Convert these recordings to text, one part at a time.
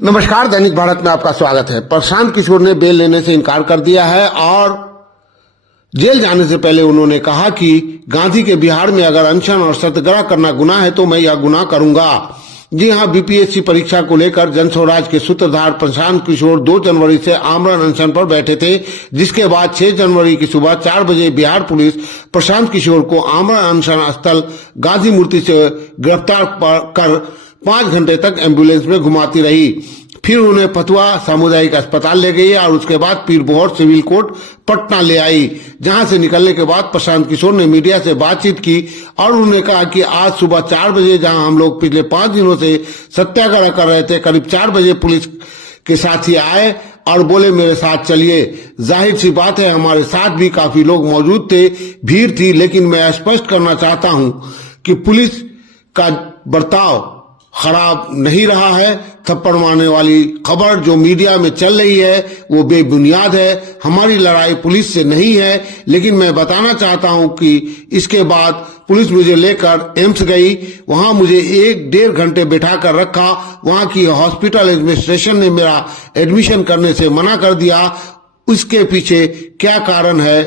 नमस्कार, दैनिक भारत में आपका स्वागत है। प्रशांत किशोर ने बेल लेने से इनकार कर दिया है और जेल जाने से पहले उन्होंने कहा कि गांधी के बिहार में अगर अनशन और सत्याग्रह करना गुनाह है तो मैं यह गुनाह करूंगा। जी हां, बीपीएससी परीक्षा को लेकर जन स्वराज के सूत्रधार प्रशांत किशोर 2 जनवरी से आमरण अनशन पर बैठे थे, जिसके बाद 6 जनवरी की सुबह 4 बजे बिहार पुलिस प्रशांत किशोर को आमरण अनशन स्थल गांधी मूर्ति से गिरफ्तार कर 5 घंटे तक एम्बुलेंस में घुमाती रही। फिर उन्हें फतुहा सामुदायिक अस्पताल ले गई और उसके बाद पीर बोहर सिविल कोर्ट पटना ले आई, जहां से निकलने के बाद प्रशांत किशोर ने मीडिया से बातचीत की और उन्होंने कहा कि आज सुबह 4 बजे जहां हम लोग पिछले 5 दिनों से सत्याग्रह कर रहे थे, करीब 4 बजे पुलिस के साथी आए और बोले मेरे साथ चलिए। जाहिर सी बात है, हमारे साथ भी काफी लोग मौजूद थे, भीड़ थी, लेकिन मैं स्पष्ट करना चाहता हूं कि पुलिस का बर्ताव खराब नहीं रहा है। थप्पड़ मारने वाली खबर जो मीडिया में चल रही है वो बेबुनियाद है। हमारी लड़ाई पुलिस से नहीं है, लेकिन मैं बताना चाहता हूं कि इसके बाद पुलिस मुझे लेकर एम्स गई, वहां मुझे 1-1.5 घंटे बैठा कर रखा। वहां की हॉस्पिटल एडमिनिस्ट्रेशन ने मेरा एडमिशन करने से मना कर दिया। उसके पीछे क्या कारण है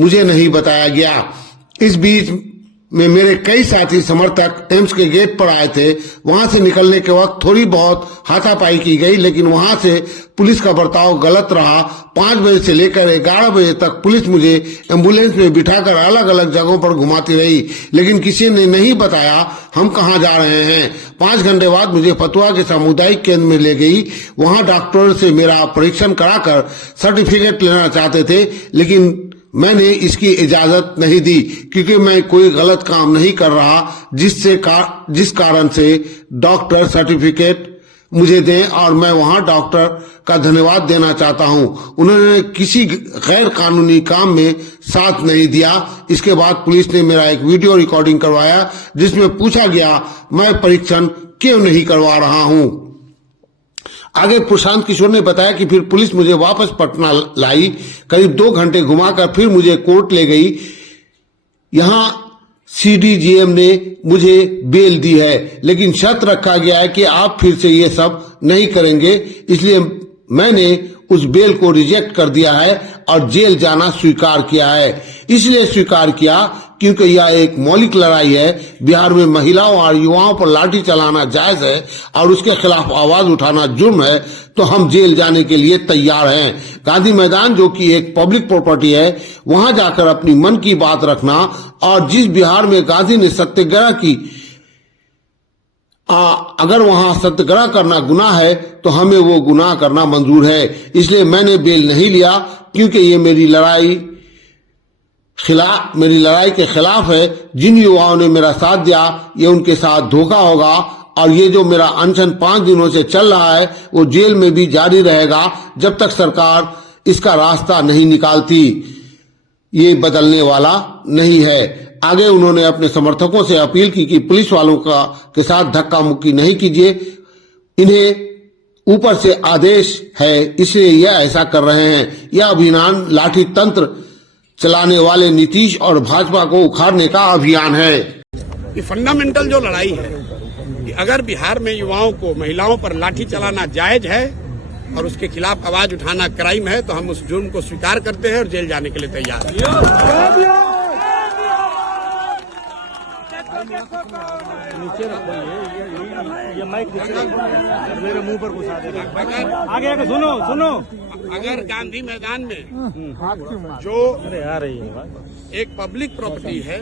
मुझे नहीं बताया गया। इस बीच में मेरे कई साथी समर्थक एम्स के गेट पर आए थे। वहां से निकलने के वक्त थोड़ी बहुत हाथापाई की गई, लेकिन वहां से पुलिस का बर्ताव गलत रहा। 5 बजे से लेकर 11 बजे तक पुलिस मुझे एम्बुलेंस में बिठाकर अलग अलग जगहों पर घुमाती रही, लेकिन किसी ने नहीं बताया हम कहां जा रहे हैं। 5 घंटे बाद मुझे फतुहा के सामुदायिक केंद्र में ले गई। वहां डॉक्टर से मेरा परीक्षण कराकर सर्टिफिकेट लेना चाहते थे, लेकिन मैंने इसकी इजाजत नहीं दी, क्योंकि मैं कोई गलत काम नहीं कर रहा जिस कारण से डॉक्टर सर्टिफिकेट मुझे दें, और मैं वहां डॉक्टर का धन्यवाद देना चाहता हूं। उन्होंने किसी गैर कानूनी काम में साथ नहीं दिया। इसके बाद पुलिस ने मेरा एक वीडियो रिकॉर्डिंग करवाया, जिसमें पूछा गया मैं परीक्षण क्यों नहीं करवा रहा हूं। आगे प्रशांत किशोर ने बताया कि फिर पुलिस मुझे वापस पटना लाई, करीब 2 घंटे घुमाकर फिर मुझे कोर्ट ले गई। यहां सीडीजीएम ने मुझे बेल दी है, लेकिन शर्त रखा गया है कि आप फिर से ये सब नहीं करेंगे, इसलिए मैंने उस बेल को रिजेक्ट कर दिया है और जेल जाना स्वीकार किया है। इसलिए स्वीकार किया क्योंकि यह एक मौलिक लड़ाई है। बिहार में महिलाओं और युवाओं पर लाठी चलाना जायज है और उसके खिलाफ आवाज उठाना जुर्म है, तो हम जेल जाने के लिए तैयार हैं। गांधी मैदान जो कि एक पब्लिक प्रॉपर्टी है, वहां जाकर अपनी मन की बात रखना, और जिस बिहार में गांधी ने सत्याग्रह की अगर वहां सत्याग्रह करना गुनाह है तो हमें वो गुनाह करना मंजूर है। इसलिए मैंने बेल नहीं लिया, क्योंकि ये मेरी लड़ाई के खिलाफ है। जिन युवाओं ने मेरा साथ दिया, ये उनके साथ धोखा होगा, और ये जो मेरा अनशन 5 दिनों से चल रहा है वो जेल में भी जारी रहेगा जब तक सरकार इसका रास्ता नहीं निकालती। ये बदलने वाला नहीं है। आगे उन्होंने अपने समर्थकों से अपील की कि पुलिस वालों के साथ धक्का मुक्की नहीं कीजिए, इन्हें ऊपर से आदेश है इसलिए यह ऐसा कर रहे हैं। यह अभियान लाठी तंत्र चलाने वाले नीतीश और भाजपा को उखाड़ने का अभियान है। ये फंडामेंटल जो लड़ाई है कि अगर बिहार में युवाओं को, महिलाओं पर लाठी चलाना जायज है और उसके खिलाफ आवाज उठाना क्राइम है, तो हम उस जुर्म को स्वीकार करते हैं और जेल जाने के लिए तैयार हैं। नीचे रखो, ये माइक मेरे मुंह पर घुसा देगा। आगे सुनो। अगर गांधी मैदान में जो एक पब्लिक प्रॉपर्टी है,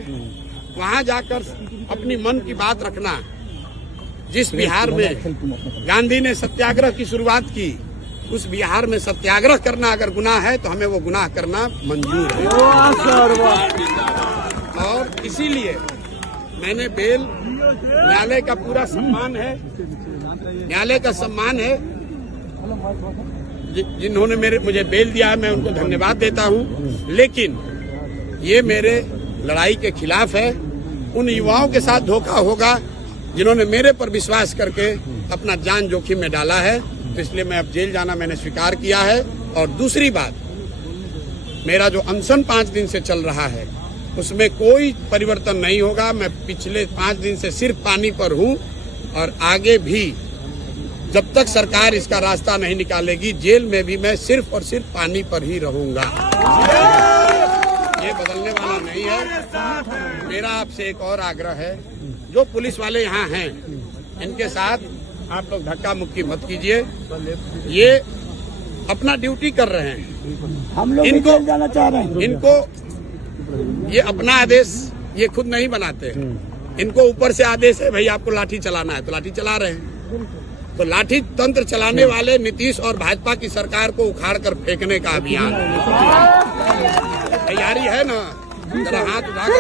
वहां जाकर अपनी मन की बात रखना, जिस बिहार में गांधी ने सत्याग्रह की शुरुआत की, उस बिहार में सत्याग्रह करना अगर गुनाह है तो हमें वो गुनाह करना मंजूर है। और इसीलिए मैंने बेल, न्यायालय का पूरा सम्मान है, न्यायालय का सम्मान है, जिन्होंने मुझे बेल दिया है, मैं उनको धन्यवाद देता हूं। लेकिन ये मेरे लड़ाई के खिलाफ है। उन युवाओं के साथ धोखा होगा जिन्होंने मेरे पर विश्वास करके अपना जान जोखिम में डाला है, तो इसलिए मैं अब जेल जाना मैंने स्वीकार किया है। और दूसरी बात, मेरा जो अनशन 5 दिन से चल रहा है उसमें कोई परिवर्तन नहीं होगा। मैं पिछले 5 दिन से सिर्फ पानी पर हूं और आगे भी जब तक सरकार इसका रास्ता नहीं निकालेगी, जेल में भी मैं सिर्फ और सिर्फ पानी पर ही रहूंगा। ये बदलने वाला नहीं है। मेरा आपसे एक और आग्रह है, जो पुलिस वाले यहाँ हैं, इनके साथ आप लोग धक्का मुक्की मत कीजिए। ये अपना ड्यूटी कर रहे हैं। हम लोग इनको जाना चाह रहे हैं। इनको ये अपना आदेश ये खुद नहीं बनाते। इनको ऊपर से आदेश है, भाई आपको लाठी चलाना है तो लाठी चला रहे हैं। तो लाठी तंत्र चलाने वाले नीतीश और भाजपा की सरकार को उखाड़ कर फेंकने का अभियान तैयारी है ना। जरा हाथ उठाकर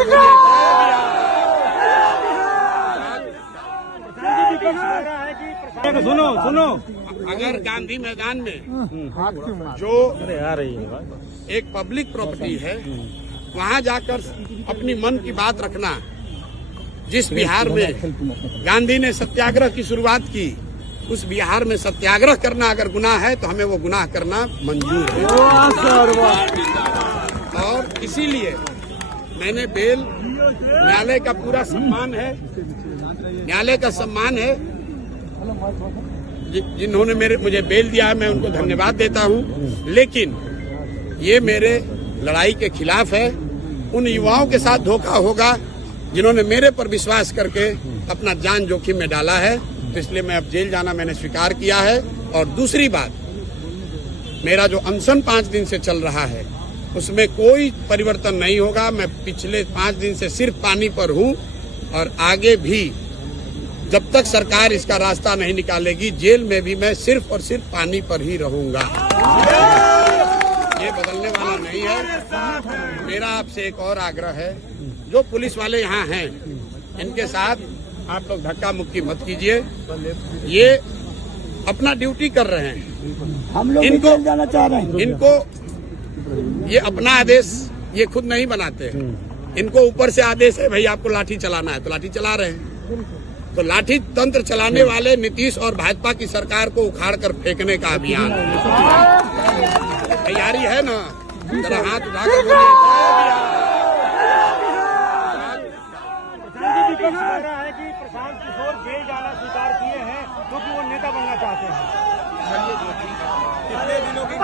सुनो सुनो, अगर गांधी मैदान में जो एक पब्लिक प्रॉपर्टी है, वहां जाकर अपनी मन की बात रखना। जिस बिहार में गांधी ने सत्याग्रह की शुरुआत की, उस बिहार में सत्याग्रह करना अगर गुनाह है तो हमें वो गुनाह करना मंजूर है। और इसीलिए मैंने बेल, न्यायालय का पूरा सम्मान है, न्यायालय का सम्मान है। जिन्होंने मुझे बेल दिया है, मैं उनको धन्यवाद देता हूं। लेकिन ये मेरे लड़ाई के खिलाफ है। उन युवाओं के साथ धोखा होगा जिन्होंने मेरे पर विश्वास करके अपना जान जोखिम में डाला है। तो इसलिए मैं अब जेल जाना मैंने स्वीकार किया है। और दूसरी बात, मेरा जो अनशन 5 दिन से चल रहा है, उसमें कोई परिवर्तन नहीं होगा। मैं पिछले 5 दिन से सिर्फ पानी पर हूं और आगे भी जब तक सरकार इसका रास्ता नहीं निकालेगी, जेल में भी मैं सिर्फ और सिर्फ पानी पर ही रहूंगा। ये बदलने वाला नहीं है। मेरा आपसे एक और आग्रह है, जो पुलिस वाले यहाँ हैं, इनके साथ आप लोग धक्का मुक्की मत कीजिए। ये अपना ड्यूटी कर रहे हैं। हम लोग इनको जाना चाह रहे हैं। इनको ये अपना आदेश ये खुद नहीं बनाते। इनको ऊपर से आदेश है, भाई आपको लाठी चलाना है तो लाठी चला रहे हैं। तो लाठी तंत्र चलाने वाले नीतीश और भाजपा की सरकार को उखाड़ कर फेंकने का अभियान तैयारी है ना। जरा हाथ उठाकर रहा है कि प्रशांत किशोर जेल जाना स्वीकार किए हैं क्योंकि वो नेता बनना चाहते हैं। कितने दिनों की